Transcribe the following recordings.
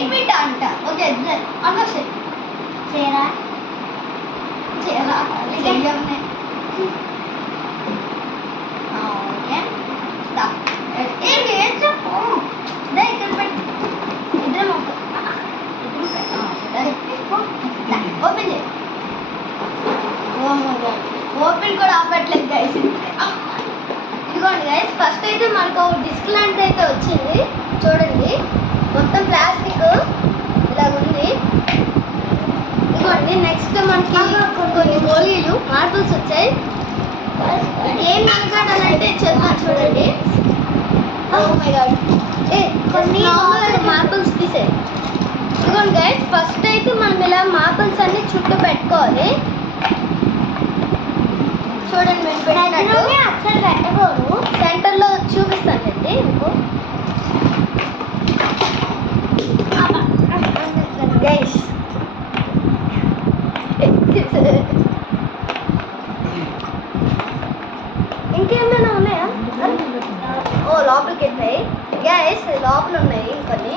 Eight అంట. Okay almost చేరా చేరా okay ఏంటి ఏం చెప్పు ఇక్కడ పెట్టి ఇద్దరం ఓపెన్ చేయి. ఓపెన్ కూడా ఆపట్లేదు గైస్. ఇదిగోండి గైస్, ఫస్ట్ అయితే మనకు డిస్క్ లాంటిది అయితే వచ్చింది చూడండి. మొత్తం ప్లాస్టిక్ ఇలాగ ఉంది. ఇదిగోండి నెక్స్ట్ మనకి కొన్ని గోళీలు మార్బుల్స్ వచ్చాయి. ఏం నలగాడాలంటే చెప్తాను చూడండి. ఓ మై గాడ్, కొన్ని మార్బుల్స్ తీసేయి. ఇదిగోండి గైస్, ఫస్ట్ అయితే మనం ఇలా మార్బుల్స్ అన్ని చుట్టూ పెట్టుకోవాలి. చూడండి మేము పెట్టినట్టు అసలు పెట్టకూడదు. సెంటర్లో చూపిస్తానండి మీకు గైస్. ఇంకేమైనా ఉన్నాయా? ఓ లోపలికి వెళ్ళాయి గైస్, లోపల ఉన్నాయి ఇంకొన్ని.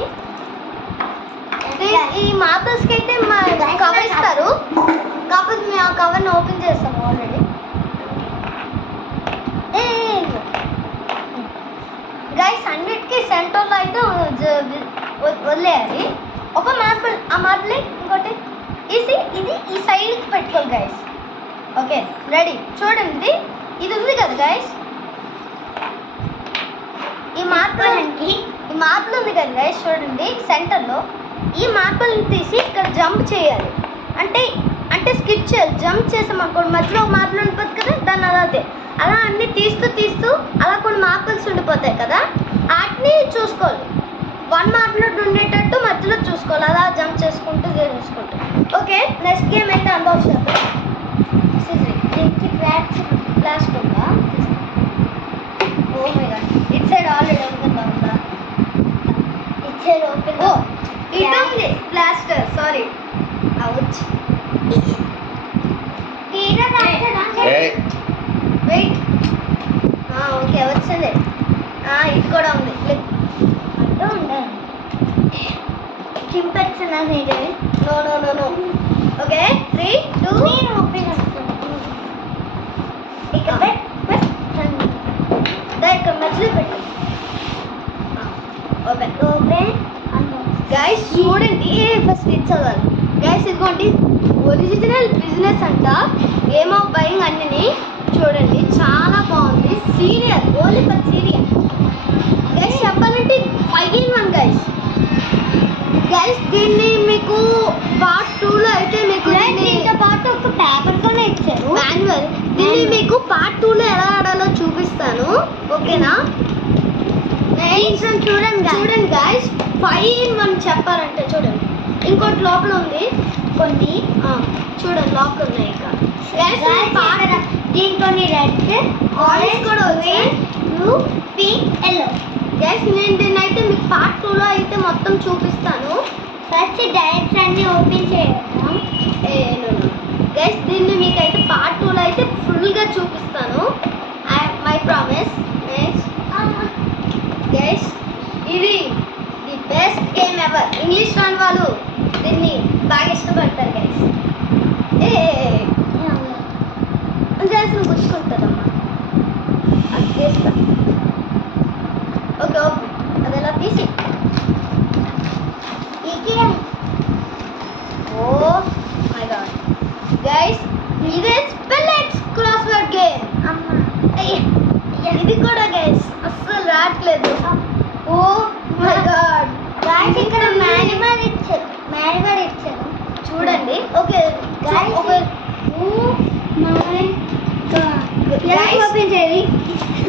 ఈ మార్బల్స్కి అయితే కవర్ ఇస్తారు, కాకపోతే మేము ఆ కవర్ని ఓపెన్ చేస్తాము ఆల్రెడీ. గైస్ అన్నిటికీ సెంటర్లో అయితే వదిలేయాలి. ఒక మార్బుల్, ఆ మార్బుల్ ఇంకోటి ఇది ఈ సైడ్కి పెట్టుకోవాలి గైస్. Okay ready. చూడండి ఇది ఉంది కదా గైస్, ఈ మార్బుల్ ఉంది కదా గైస్. చూడండి సెంటర్లో ఈ మార్బుల్ని తీసి ఇక్కడ జంప్ చేయాలి. అంటే స్కిప్ చేయాలి. జంప్ చేసాం అనుకోండి, మధ్యలో ఒక మార్బుల్ ఉండిపోతుంది కదా, దాన్ని అలా అన్నీ తీస్తూ అలా కొన్ని మార్బుల్స్ ఉండిపోతాయి కదా, వాటిని చూసుకోవాలి. వన్ మార్బుల్ ఉండేటట్టు మధ్యలో చూసుకోవాలి, అలా జంప్ చేసుకుంటూ. ఓకే నెక్స్ట్ గేమ్ అయితే అన్బాక్స్ చేద్దాం. దీనికి ప్లాస్టిక్ ఉందా? Oh my god, it side already ఉందా? It side open. Oh it ఉంది plaster, sorry. Ouch. Wait, okay వచ్చింది. ఇది కూడా ఉంది. అంటూ ఉండాలి చింపెచ్చిన నో. ఓకే 3 2 ఓపెన్ ఇక్కడ మధ్యలో పెట్టు. Open guys. చూడండి ఫస్ట్ ఇది చదవాలి గైస్. ఇదిగోండి ఒరిజినల్ బిజినెస్ అంట, గేమ్ ఆఫ్ బయింగ్ అన్నీ. చూడండి చాలా బాగుంది. Serial, only for serial guys. చెప్పాలంటే 5-in-1 గైస్. దీన్ని మీకు పార్ట్ 2లో అయితే మీకు దీంతో పాటు ఒక పేపర్ కూడా ఇచ్చారు, మాన్యువల్. దీన్ని మీకు పార్ట్ 2లో ఎలా ఆడాలో చూపిస్తాను, ఓకేనా? చూడండి గైస్, 5-in-1 చెప్పాలంటే చూడండి. ఇంకోటి లోపల ఉంది కొన్ని, చూడండి లోపల ఉన్నాయి. ఇంకా దీంట్లో రెడ్, ఆరెంజ్ కూడా ఉంది, బ్లూ, పింక్, ఎల్లో. గైస్ నేను దీన్ని అయితే మీకు పార్ట్ 2లో అయితే మొత్తం చూపిస్తాను. ఫస్ట్ డైరెక్ట్స్ అన్ని ఓపెన్ చేద్దాం. గైస్ దీన్ని మీకు అయితే పార్ట్ 2లో అయితే ఫుల్గా చూపిస్తాను, మై ప్రామిస్. నెక్స్ట్ గైస్, ఇది the best game ever. English రాని వాళ్ళు దీన్ని బాగా ఇష్టపడతారు గైస్. చేసిన గుచ్చుకుంటుందమ్మా, అది చేస్తా. ఓకే అది ఎలా తీసి. ఓ మై గాడ్ గైస్, ఇదే స్పెల్లెక్స్ క్రాస్వర్డ్ గేమ్. ఇది కూడా గైస్ అస్సలు రావట్లేదు. ఓ మై గాడ్ గైస్, ఇక్కడ మాన్యువల్ ఇచ్చారు చూడండి. ఓకే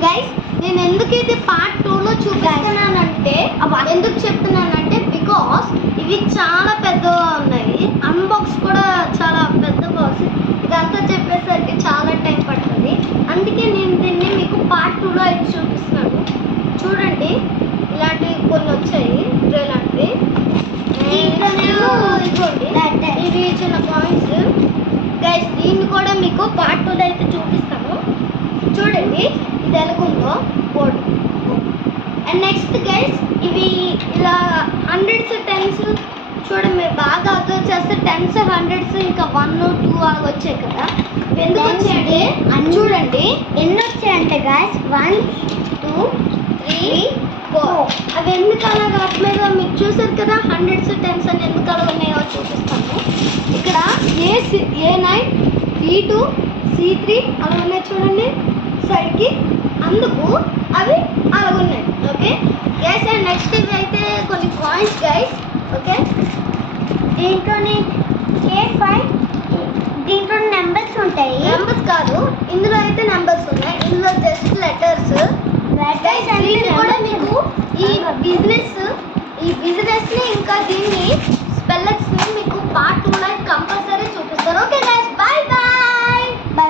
గైస్ నేను ఎందుకైతే పార్ట్ 2లో చూపిస్తున్నానంటే, ఎందుకు చెప్తున్నానంటే బికాస్ ఇవి చాలా పెద్దగా ఉన్నాయి. అన్బాక్స్ కూడా చాలా పెద్ద బాక్స్. ఇదంతా చెప్పేసరికి చాలా టైం పడుతుంది. అందుకే నేను దీన్ని మీకు పార్ట్ 2లో అయితే చూపిస్తున్నాను. చూడండి ఇలాంటివి కొన్ని వచ్చాయి, ఇలాంటివి. ఇదిగోండి ఇవి చిన్న కాయిన్స్ గైస్. దీన్ని కూడా మీకు పార్ట్ 2లో అయితే చూపిస్తాను. చూడండి ఇది ఎలాగుందో బోర్డు. అండ్ నెక్స్ట్ గైస్ ఇవి ఇలా హండ్రెడ్స్ టెన్స్ చూడండి, మీరు బాగా అబ్జర్వ్ చేస్తే టెన్స్ హండ్రెడ్స్ ఇంకా 1 2 అలా వచ్చాయి కదా. ఎందుకు వచ్చాయంటే చూడండి ఎన్ని వచ్చాయంటే గాయస్ 1 2 3 4. అవి ఎందుకు అలా కావట్లేదో మీకు చూసారు కదా. హండ్రెడ్స్ టెన్స్ అని ఎందుకు అలా ఉన్నాయో చూపిస్తాను. ఇక్కడ A9 B2 C3 అలా ఉన్నాయి చూడండి సైడ్కి, అందుకు అవి అలా ఉన్నాయి. ఓకే గైస్, అండ్ నెక్స్ట్ ఇవి అయితే కొన్ని కాయిన్స్ గైస్. ఓకే, దీంట్లోని K5 దీంట్లో నెంబర్స్ ఉంటాయి. నెంబర్స్ కాదు, ఇందులో అయితే నెంబర్స్ ఉన్నాయి, ఇందులో జస్ట్ లెటర్స్. దీన్ని కూడా మీకు ఈ బిజినెస్ ని ఇంకా దీన్ని స్పెల్లర్స్ ని మీకు పార్ట్ 2 కంపల్సరీ చూపిస్తారు. ఓకే.